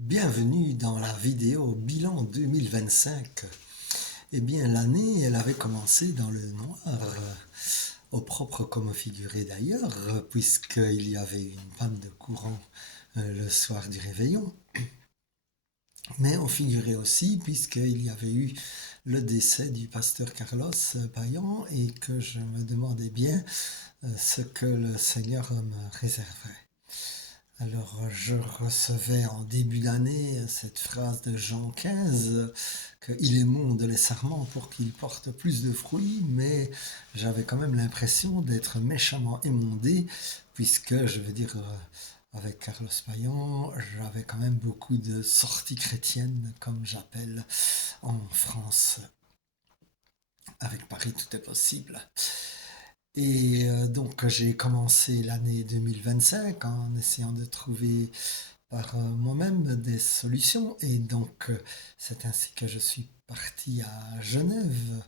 Bienvenue dans la vidéo bilan 2025. Eh bien, l'année, elle avait commencé dans le noir, au propre comme au figuré d'ailleurs, puisqu'il y avait eu une panne de courant le soir du réveillon, mais au figuré aussi, puisqu'il y avait eu le décès du pasteur Carlos Payan et que je me demandais bien ce que le Seigneur me réserverait. Alors, je recevais en début d'année cette phrase de Jean 15, qu'il émonde les sarments pour qu'ils portent plus de fruits, mais j'avais quand même l'impression d'être méchamment émondé, puisque, je veux dire, avec Carlos Payan, j'avais quand même beaucoup de sorties chrétiennes, comme j'appelle en France. Avec Paris, tout est possible. Et donc j'ai commencé l'année 2025 en essayant de trouver par moi-même des solutions. Et donc c'est ainsi que je suis parti à Genève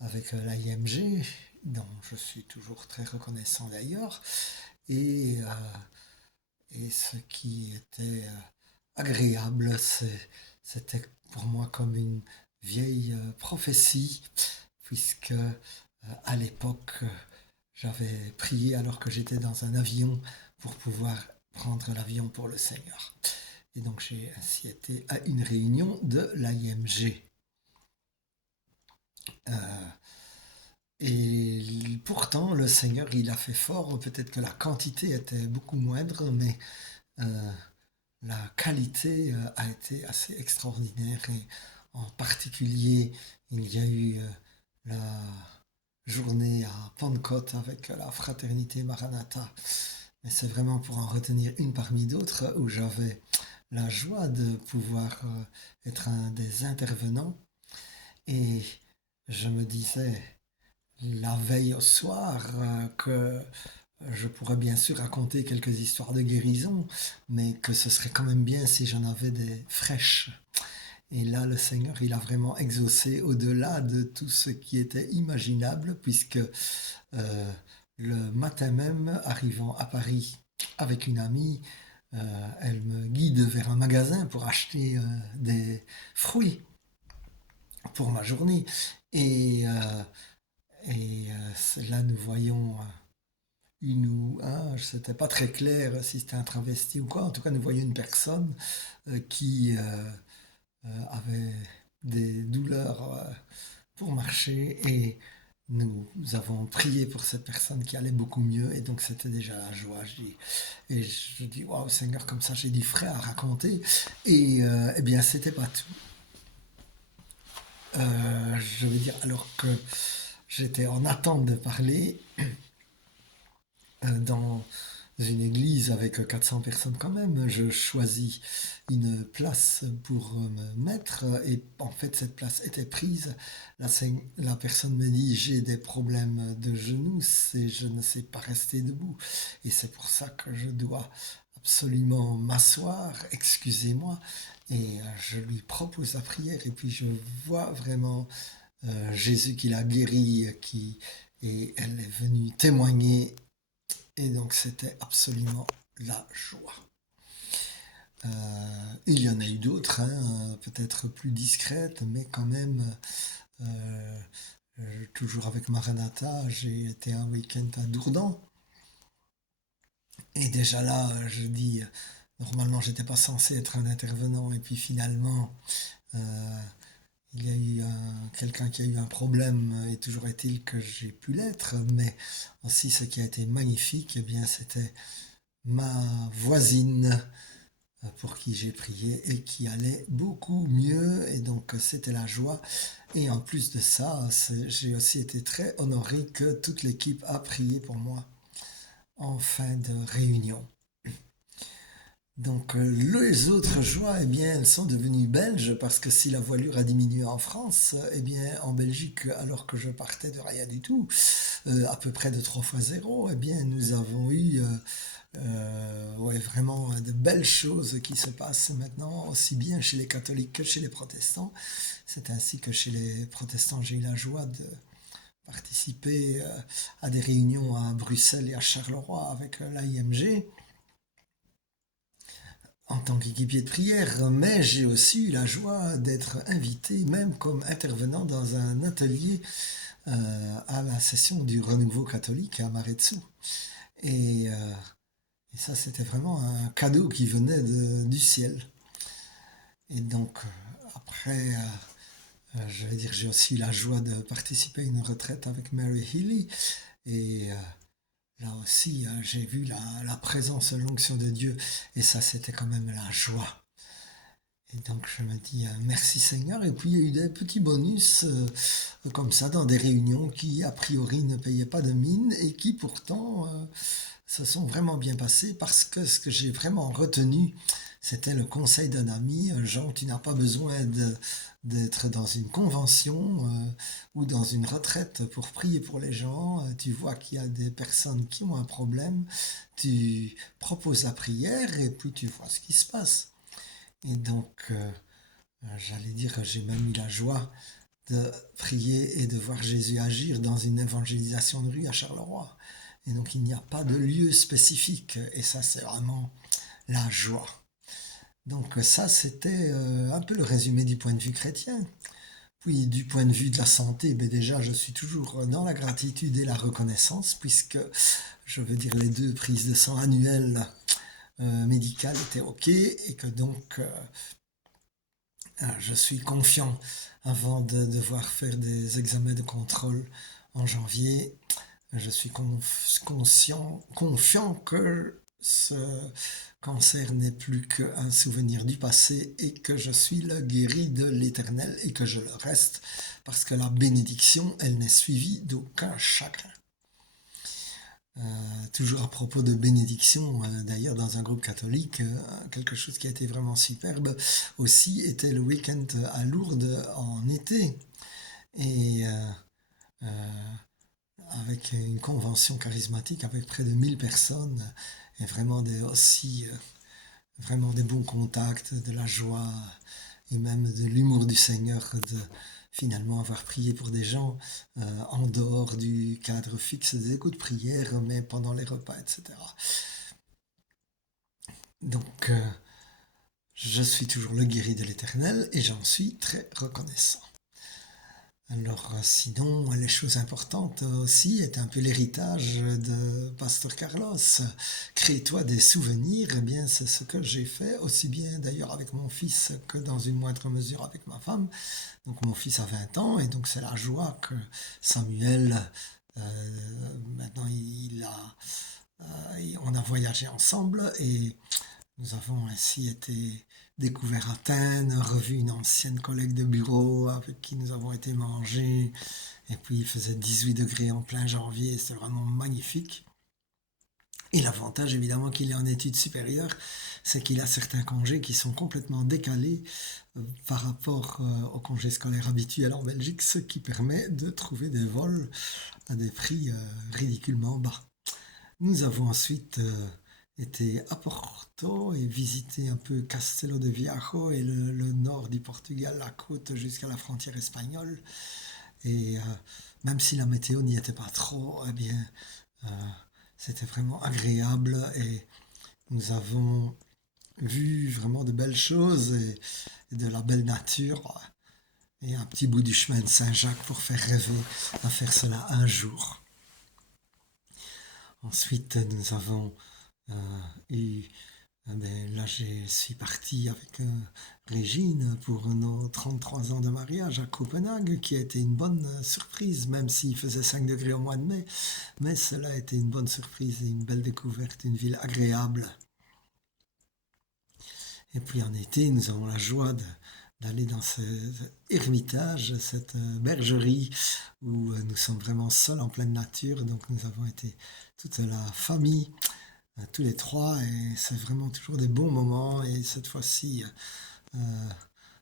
avec l'IMG, dont je suis toujours très reconnaissant d'ailleurs. Et, ce qui était agréable, c'était pour moi comme une vieille prophétie, puisque à l'époque, j'avais prié alors que j'étais dans un avion pour pouvoir prendre l'avion pour le Seigneur. Et donc j'ai ainsi été à une réunion de l'IMG. Et pourtant, le Seigneur, il a fait fort. Peut-être que la quantité était beaucoup moindre, mais euh, la qualité a été assez extraordinaire. Et en particulier, il y a eu la journée à Pentecôte avec la fraternité Maranatha. Mais c'est vraiment pour en retenir une parmi d'autres où j'avais la joie de pouvoir être un des intervenants. Et je me disais la veille au soir que je pourrais bien sûr raconter quelques histoires de guérison, mais que ce serait quand même bien si j'en avais des fraîches. Et là, le Seigneur, il a vraiment exaucé au-delà de tout ce qui était imaginable, puisque le matin même, arrivant à Paris avec une amie, elle me guide vers un magasin pour acheter des fruits pour ma journée. Et, là, nous voyons une ou un, c'était pas très clair si c'était un travesti ou quoi. En tout cas, nous voyons une personne qui avait des douleurs pour marcher et nous avons prié pour cette personne qui allait beaucoup mieux et donc c'était déjà la joie. Et je dis waouh Seigneur, comme ça j'ai du frais à raconter et eh bien c'était pas tout. Je veux dire alors que j'étais en attente de parler dans une église avec 400 personnes quand même, je choisis une place pour me mettre et en fait cette place était prise. La personne me dit j'ai des problèmes de genoux et je ne sais pas rester debout et c'est pour ça que je dois absolument m'asseoir, excusez-moi, et je lui propose la prière et puis je vois vraiment Jésus qui l'a guéri et elle est venue témoigner et donc c'était absolument la joie. Il y en a eu d'autres, hein, peut-être plus discrètes, mais quand même, euh, toujours avec Maranatha, j'ai été un week-end à Dourdan. Et déjà là, je dis, normalement, j'étais pas censé être un intervenant. Et puis finalement, euh, il y a eu quelqu'un qui a eu un problème. Et toujours est-il que j'ai pu l'être. Mais aussi, ce qui a été magnifique, eh bien, c'était ma voisine pour qui j'ai prié et qui allait beaucoup mieux et donc c'était la joie et en plus de ça j'ai aussi été très honoré que toute l'équipe a prié pour moi en fin de réunion. Donc les autres joies, eh bien, elles sont devenues belges parce que si la voilure a diminué en France, eh bien, en Belgique, alors que je partais de rien du tout, à peu près de 3 fois zéro, eh bien, nous avons eu ouais, vraiment de belles choses qui se passent maintenant, aussi bien chez les catholiques que chez les protestants. C'est ainsi que chez les protestants, j'ai eu la joie de participer à des réunions à Bruxelles et à Charleroi avec l'IMG, en tant qu'équipier de prière, mais j'ai aussi eu la joie d'être invité, même comme intervenant dans un atelier à la session du Renouveau catholique à Maretsu. Et, euh, et ça, c'était vraiment un cadeau qui venait du ciel. Et donc, après, je vais dire, j'ai aussi eu la joie de participer à une retraite avec Mary Healy. Et là aussi, j'ai vu la présence, l'onction de Dieu. Et ça, c'était quand même la joie. Et donc je me dis merci Seigneur. Et puis il y a eu des petits bonus comme ça dans des réunions qui a priori ne payaient pas de mine et qui pourtant se sont vraiment bien passées parce que ce que j'ai vraiment retenu, c'était le conseil d'un ami. Jean, tu n'as pas besoin d'être dans une convention ou dans une retraite pour prier pour les gens. Tu vois qu'il y a des personnes qui ont un problème, tu proposes la prière et puis tu vois ce qui se passe. Et donc, j'allais dire, j'ai même eu la joie de prier et de voir Jésus agir dans une évangélisation de rue à Charleroi. Et donc, il n'y a pas de lieu spécifique. Et ça, c'est vraiment la joie. Donc, ça, c'était un peu le résumé du point de vue chrétien. Puis, du point de vue de la santé, ben déjà, je suis toujours dans la gratitude et la reconnaissance, puisque, je veux dire, les 2 prises de sang annuelles médicales étaient OK, et que donc, je suis confiant avant de devoir faire des examens de contrôle en janvier. Je suis confiant que ce cancer n'est plus qu'un souvenir du passé et que je suis le guéri de l'Éternel et que je le reste parce que la bénédiction, elle n'est suivie d'aucun chagrin. Toujours à propos de bénédiction, d'ailleurs dans un groupe catholique, quelque chose qui a été vraiment superbe aussi était le week-end à Lourdes en été et avec une convention charismatique avec près de 1000 personnes et vraiment vraiment des bons contacts, de la joie et même de l'humour du Seigneur de finalement avoir prié pour des gens en dehors du cadre fixe des écoutes de prière, mais pendant les repas, etc. Donc, je suis toujours le guéri de l'Éternel et j'en suis très reconnaissant. Alors, sinon, les choses importantes aussi est un peu l'héritage de Pasteur Carlos. Crée-toi des souvenirs, eh bien, c'est ce que j'ai fait, aussi bien d'ailleurs avec mon fils que dans une moindre mesure avec ma femme. Donc, mon fils a 20 ans et donc c'est la joie que Samuel, maintenant, on a voyagé ensemble et nous avons ainsi été découvert Athènes, revu une ancienne collègue de bureau avec qui nous avons été manger. Et puis il faisait 18 degrés en plein janvier, c'était vraiment magnifique. Et l'avantage évidemment qu'il est en études supérieures, c'est qu'il a certains congés qui sont complètement décalés par rapport aux congés scolaires habituels en Belgique, ce qui permet de trouver des vols à des prix ridiculement bas. Nous avons ensuite été à Porto et visité un peu Castelo de Viajo et le nord du Portugal, la côte jusqu'à la frontière espagnole. Et même si la météo n'y était pas trop, eh bien, euh, c'était vraiment agréable et nous avons vu vraiment de belles choses et de la belle nature et un petit bout du chemin de Saint-Jacques pour faire rêver à faire cela un jour. Ensuite, nous avons eu là, je suis parti avec Régine pour nos 33 ans de mariage à Copenhague, qui a été une bonne surprise, même s'il faisait 5 degrés au mois de mai. Mais cela a été une bonne surprise et une belle découverte, une ville agréable. Et puis en été, nous avons la joie d'aller dans cet ermitage, cette bergerie où nous sommes vraiment seuls en pleine nature. Donc nous avons été toute la famille tous les trois et c'est vraiment toujours des bons moments et cette fois-ci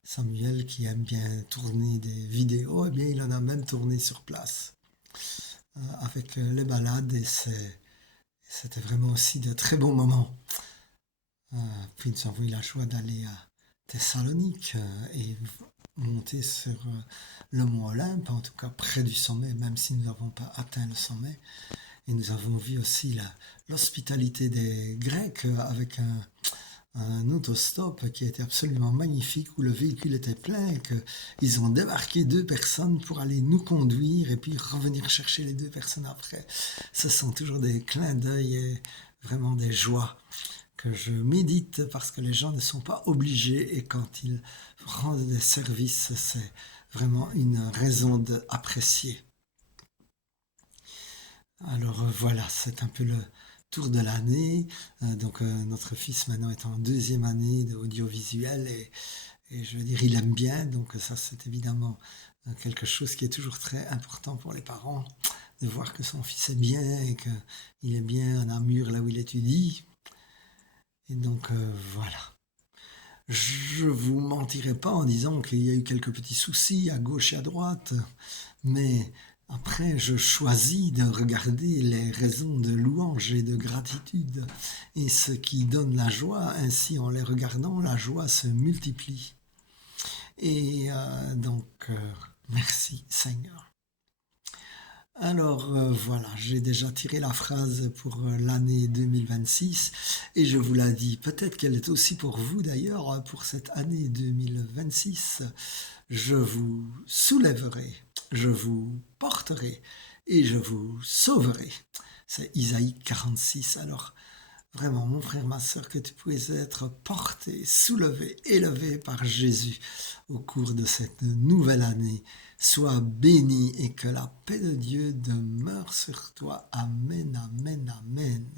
Samuel qui aime bien tourner des vidéos, eh bien il en a même tourné sur place avec les balades et c'était vraiment aussi de très bons moments. Puis nous avons eu la joie d'aller à Thessalonique et monter sur le mont Olympe, en tout cas près du sommet, même si nous n'avons pas atteint le sommet. Et nous avons vu aussi l'hospitalité des Grecs avec un autostop qui était absolument magnifique, où le véhicule était plein et qu'ils ont débarqué 2 personnes pour aller nous conduire et puis revenir chercher les 2 personnes après. Ce sont toujours des clins d'œil et vraiment des joies que je médite parce que les gens ne sont pas obligés et quand ils rendent des services, c'est vraiment une raison d'apprécier. Alors voilà, c'est un peu le tour de l'année. Notre fils maintenant est en 2e année d'audiovisuel et je veux dire, il aime bien. Donc ça, c'est évidemment quelque chose qui est toujours très important pour les parents, de voir que son fils est bien et qu'il est bien à Namur là où il étudie. Et donc voilà. Je vous mentirai pas en disant qu'il y a eu quelques petits soucis à gauche et à droite, mais après je choisis de regarder les raisons de louange et de gratitude et ce qui donne la joie. Ainsi, en les regardant, la joie se multiplie. Et merci Seigneur. Alors voilà, j'ai déjà tiré la phrase pour l'année 2026 et je vous l'ai dit, peut-être qu'elle est aussi pour vous d'ailleurs, pour cette année 2026. Je vous soulèverai, je vous porterai et je vous sauverai. C'est Isaïe 46. Alors vraiment, mon frère, ma sœur, que tu puisses être porté, soulevé, élevé par Jésus au cours de cette nouvelle année. Sois béni et que la paix de Dieu demeure sur toi. Amen, amen, amen.